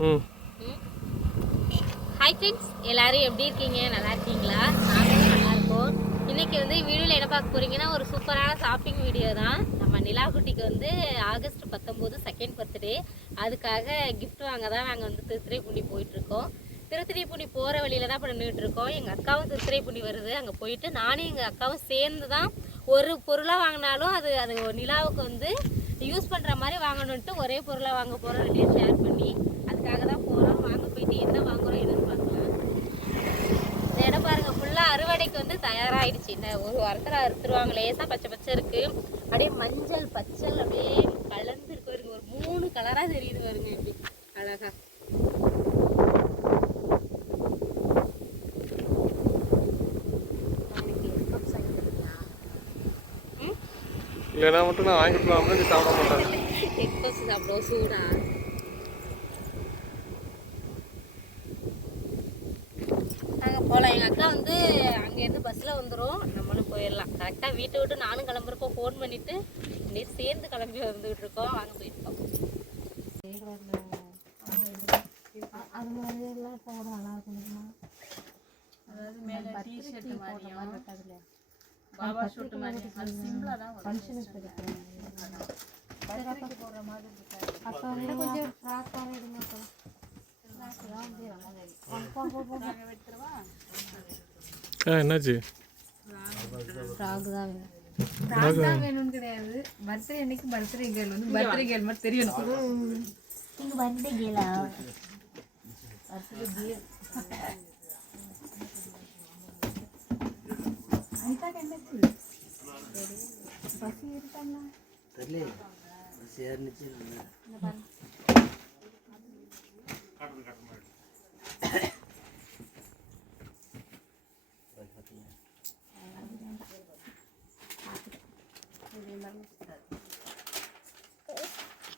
ம். Hi friends எல்லாரும் எப்படி இருக்கீங்க? நல்லா இருக்கீங்களா? நாங்களும் நல்லா இருக்கோம். இன்னைக்கு வந்து வீடியோவில் என்ன பார்க்க போறீங்கன்னா ஒரு சூப்பரான ஷாப்பிங் வீடியோ தான். நம்ம நிலா குட்டிக்கு வந்து ஆகஸ்ட் பத்தொம்போது செகண்ட் பர்த்டே அதுக்காக கிஃப்ட் வாங்க தான் நாங்கள் வந்து திருத்துறைப்பூண்டி போயிட்டு இருக்கோம் திருத்துறைப்பூண்டி போகிற வழியில தான் இப்போ நின்றுட்டு இருக்கோம். எங்கள் அக்காவும் திருத்துறைப்பூண்டி வருது. அங்கே போயிட்டு நானும் எங்கள் அக்காவும் சேர்ந்து தான் ஒரு பொருளாக வாங்கினாலும் அது அது நிலாவுக்கு வந்து யூஸ் பண்ணுற மாதிரி வாங்கணுன்ட்டு ஒரே பொருளாக வாங்க போகிறோம் ரெண்டையும் ஷேர் பண்ணி அதுக்காக தான் போகிறோம் வாங்க போயிட்டு என்ன வாங்குறோம் என்னன்னு பார்க்கலாம். இந்த இடம் பாருங்க ஃபுல்லாக அறுவடைக்கு வந்து தயாராகிடுச்சு இந்த ஒரு வாரத்தில் அறுத்துருவாங்க. லேசாக பச்சை பச்சை இருக்கு. அப்படியே மஞ்சள் பச்சல் அப்படியே கலந்து இருக்கு பாருங்க. ஒரு மூணு கலராக தெரியுது பாருங்க இப்படி அழகா. இல்லைன்னா மட்டும் நான் வாங்கிட்டு நீ சாப்பிட மாட்டேன். எக் பஸ் சாப்பிடுவோம்? சூடா நாங்கள் போகலாம் எங்கள் அக்கா வந்து அங்கேருந்து பஸ்ஸில் வந்துடும் நம்மளும் போயிடலாம். கரெக்டாக வீட்டை விட்டு நானும் கிளம்புறப்போ ஃபோன் பண்ணிவிட்டு அப்படியே சேர்ந்து கிளம்பி வந்துகிட்டு இருக்கோம். வாங்க போயிருக்கோம் அது மாதிரி எல்லாம் போட நல்லா இருக்கும் அதாவது மேல டிஷர்ட் மாதிரியும் பாபா ஷூட் மாதிரி அது சிம்பிளா தான் வரும் ஃபங்க்ஷனுக்கு பர்த்டேக்கு போடுற மாதிரி இருக்காது. அப்போ வந்து கொஞ்சம் ஃப்ராக்காக எடுங்க நாங்க எடுத்துருவா ஆ என்னாச்சு ஃப்ராக் ஃப்ராக் தான் வேணும்னு கிடையாது. பர்த்டே அன்னைக்கு பர்த்டே கேர்ள் வந்து பர்த்டே கேர்ள் மாதிரி தெரியணும். நீங்கள் பர்த்டே இன்னொரு சமோசா வேணுமான்னு ம்.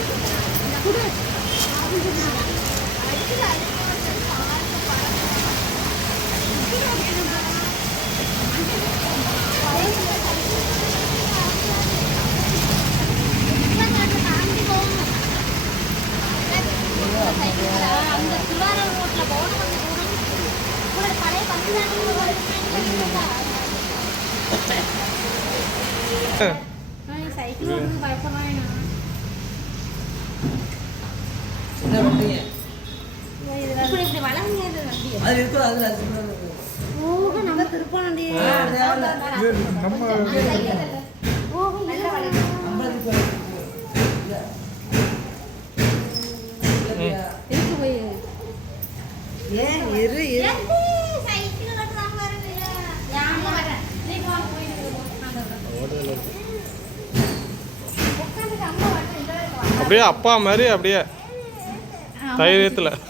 பெஞ்சிட்டு அந்த திருவாரூர் ரோட்டில் போகணும் கொஞ்சம் தூரம் பழைய சைக்கிள் ஓட்டுறது பயப்படலாம் இப்படி இப்படி நம்ம நல்ல இருக்கு. போய்? ஏன்? இரு இரு. வரேன். அப்படியே அப்பா மாதிரி அப்படியே தைரியத்தில்.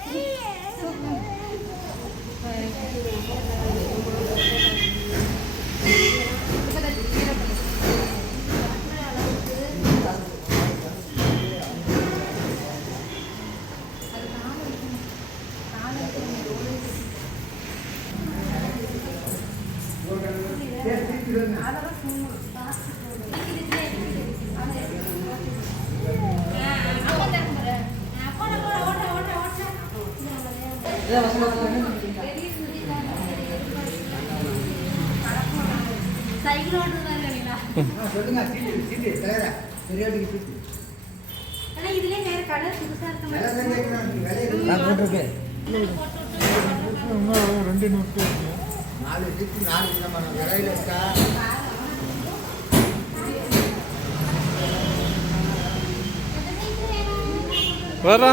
சைக்கிள் ஓட்டுறதா சொல்லுங்க சீட்டு சீட்டு தயாரா நாலு சீட்டு நாலு நம்ம விலையில இருக்கா? வர்றா.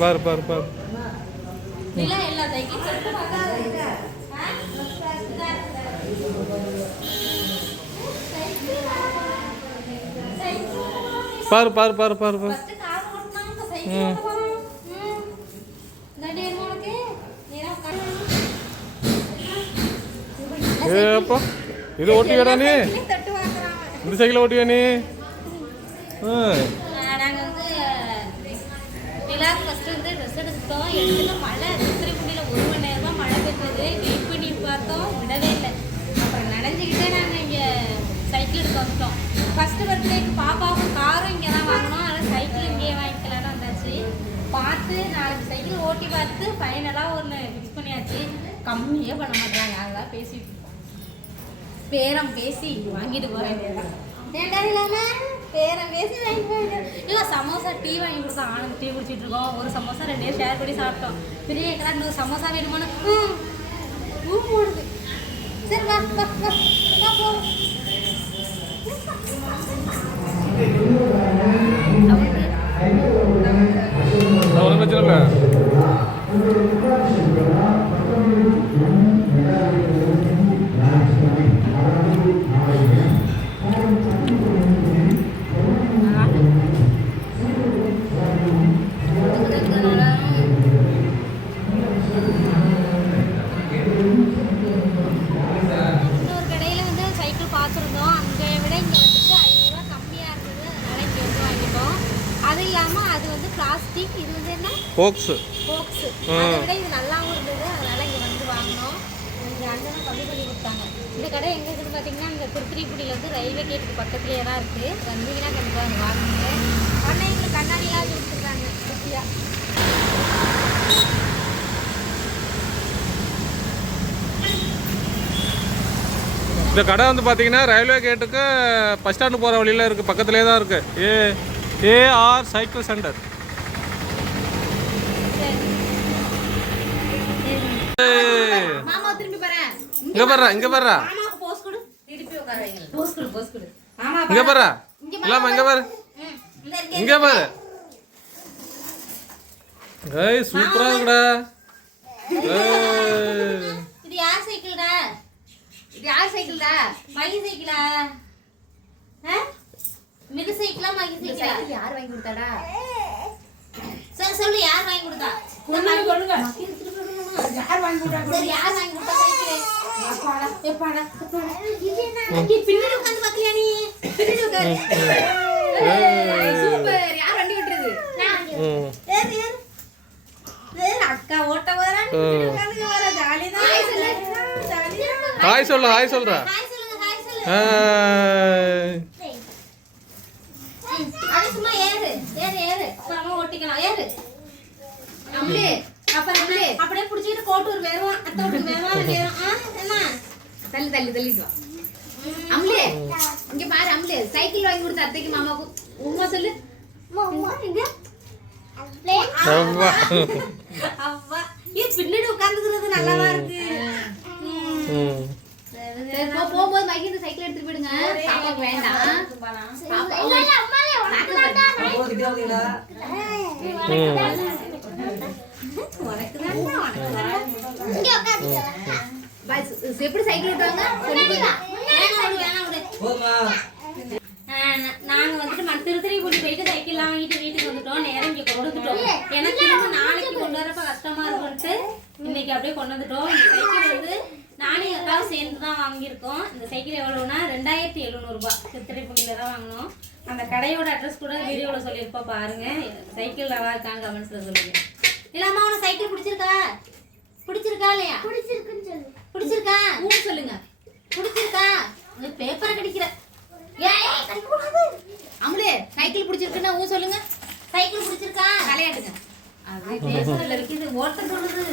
பாரு பாரு பாரு. பாரு பாரு பாரு பாரு பாரு. ம். இந்தாண்டி என்ன உனக்கு நீதான் உட்காரு. ஏப்பா இது ஓட்டுவியாடா நீ இந்த சைக்கிள் ஓட்டுவியா நீ வந்து ஃபர்ஸ்ட் வந்து மழை ஒரு மணி மழை வெயிட் பண்ணி பார்த்தோம் இல்லை அப்புறம் நனைஞ்சுக்கிட்டே நாங்கள் இங்கே சைக்கிள் பர்த்டேக்கு பாப்பாவும் காரும் இங்கே தான் வாங்கினோம் அதனால் சைக்கிள் இங்கேயே வாங்கிக்கலான்னு வந்தாச்சு பார்த்து நாலஞ்சு சைக்கிள் ஓட்டி பார்த்து ஃபைனலாக ஒன்று ஃபிக்ஸ் பண்ணியாச்சு கம்மியே பண்ண மாட்டாங்க அதெல்லாம் பேசிட்டு பேரம் பேசி வாங்கிட்டு போறேன் ஏன்டா இல்லாம பேரம் பேசி வாங்கிட்டு இல்ல சமோசா டீ வாங்கி கொடுத்தோம் ஆனந்த் டீ குடிச்சிட்டு இருக்கோம் ஒரு சமோசா ரெண்டே ஷேர் பண்ணி சாப்பிட்டோம். பெரிய கடை இன்னொரு சமோசா ஊ போடுது. சரி வா வா வா வா போவோம் பிரச்சனை இல்லை இன்னொரு கடையில் வந்து சைக்கிள் பார்த்துருந்தோம் அங்கே விட இங்கே வந்துட்டு ஐநூறுரூவா கம்மியாக இருந்தது அதனால் இங்கே வந்து வாங்கிட்டோம் அது இல்லாமல் அது வந்து பிளாஸ்டிக் இது வந்து என்ன? போக்ஸ் ஆ. அதை விட இது நல்லாவும் இருந்தது அதனால இங்கே வந்து வாங்கினோம். இங்கே அண்ணனும் கம்மி பண்ணி கொடுத்தாங்க. இந்த கடை எங்கே இருக்குன்னு பார்த்தீங்கன்னா இந்த திருத்திரிக்குடியில் வந்து ரயில்வே கேட்டுக்கு பக்கத்துலேயே தான் இருக்குது வந்தீங்கன்னா கண்டிப்பாக அங்கே வாங்குங்க. அண்ணன் எங்களுக்கு கண்ணாடிலாம் கொடுத்துருக்காங்க. குட்டியாக இந்த கடை வந்து பார்த்தீங்கன்னா ரயில்வே கேட்டுக்கு பஸ் ஸ்டாண்டு போகிற வழியில் இருக்குது பக்கத்துலேயே தான் இருக்குது ஏ ஏஆர் சைக்கிள் சென்டர் மாமா திரும்பி பாறேன் இங்கே பாரு இங்கே பாரு மாமாவுக்கு போஸ் கொடு திருப்பி உட்கார வைங்க போஸ் கொடு போஸ் கொடு மாமா இங்கே பாரு இல்லாம இங்கே இருக்கே. இங்கே பாரு ஏய் சூப்பராக இருக்குடா. இது யார் சைக்கிள்டா இது யார் சைக்கிள்டா மகி சைக்கிளா ஆ? மிகு சைக்கிளா மகி சைக்கிளா யார் வாங்கி கொடுத்தாடா சரி சொல்லு யார் வாங்கி கொடுத்தா? கொள்ளுங்க யார் வாங்கி கொடுத்தா? சரி யார் வாங்கி கொடுத்தா? சைக்கிள் ஹாய் சொல்லு. ஹாய் சொல்கிறா ஹாய் சொல்லுங்க ஹாய் சொல்லுங்க ஹாய் ம், அப்படியே சும்மா ஏறு. ஏறு ஏறு. ஓட்டிக்கலாம். ஏறு. அப்புறம் அப்படியே பிடிச்சிட்டு கோட்டூர் வேறுவான் அத்தை வீட்டுக்கு வேறுவான் வேறும் ஆ என்ன தள்ளி தள்ளி தள்ளிட்டு வா. அம்லே இங்க பாரு அம்லே. சைக்கிள் வாங்கி கொடுத்த அத்தைக்கு மாமாவுக்கு உமா சொல்லு. அவ்வா ஏ பின்னாடி உட்கார்ந்துக்கிறது நல்லாவா இருக்கு. ம். ம் சரி போ போகும்போது மகிழ்ந்து சைக்கிள் எடுத்துட்டு போயிடுங்க. பாப்பாக்கு வேண்டாம். பாப்பா உனக்கு தான் உனக்கு தான் இங்க உட்காந்து பாய், எப்படி சைக்கிள் ஓட்டுவாங்க சொல்லி கொடுங்க. வேணாம் நாங்க வந்துட்டு ம- திருத்துறைப்பூண்டி போயிட்டு சைக்கிள்லாம் வாங்கிட்டு வீட்டுக்கு வந்துட்டோம் நேரம் இங்க கொடுத்துட்டோம் எனக்கு திரும்ப நாளைக்கு கொண்டு வரப்ப கஷ்டமா இருக்கும்ட்டு இன்னைக்கு அப்படியே கொண்டு வந்துட்டோம் இந்த சைக்கிள் வந்து நானும் அக்காவும் சேர்ந்து தான் வாங்கியிருக்கோம் இந்த சைக்கிள் எவ்வளவுனா ரெண்டாயிரத்தி எழுநூறுபா திருத்துறைப்பூண்டியில தான் வாங்கினோம் அந்த கடையோட அட்ரஸ் கூட வீடியோவில் சொல்லியிருப்போம் பாருங்க சைக்கிள் நல்லா இருக்கான்னு கமெண்ட்ஸ்ல சொல்லுங்க இல்லாம உனக்கு சைக்கிள் பிடிச்சிருக்கா? பிடிச்சிருக்கா இல்லையா? பிடிச்சிருக்குன்னு சொல்லு. பிடிச்சிருக்கா? ஊ சொல்லுங்க. பிடிச்சிருக்கா? இந்த பேப்பரை கடிக்கிற ஏய் கடிக்கக்கூடாது அம்லே சைக்கிள் பிடிச்சிருக்குன்னா ஊ சொல்லுங்க. சைக்கிள் பிடிச்சிருக்கா? தலையாட்டுங்க. அது பேப்பர்ல இருக்குது. ஓட்ட சொல்லுது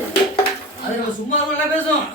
அது நம்ம சும்மா நல்லா பேசுவோம்.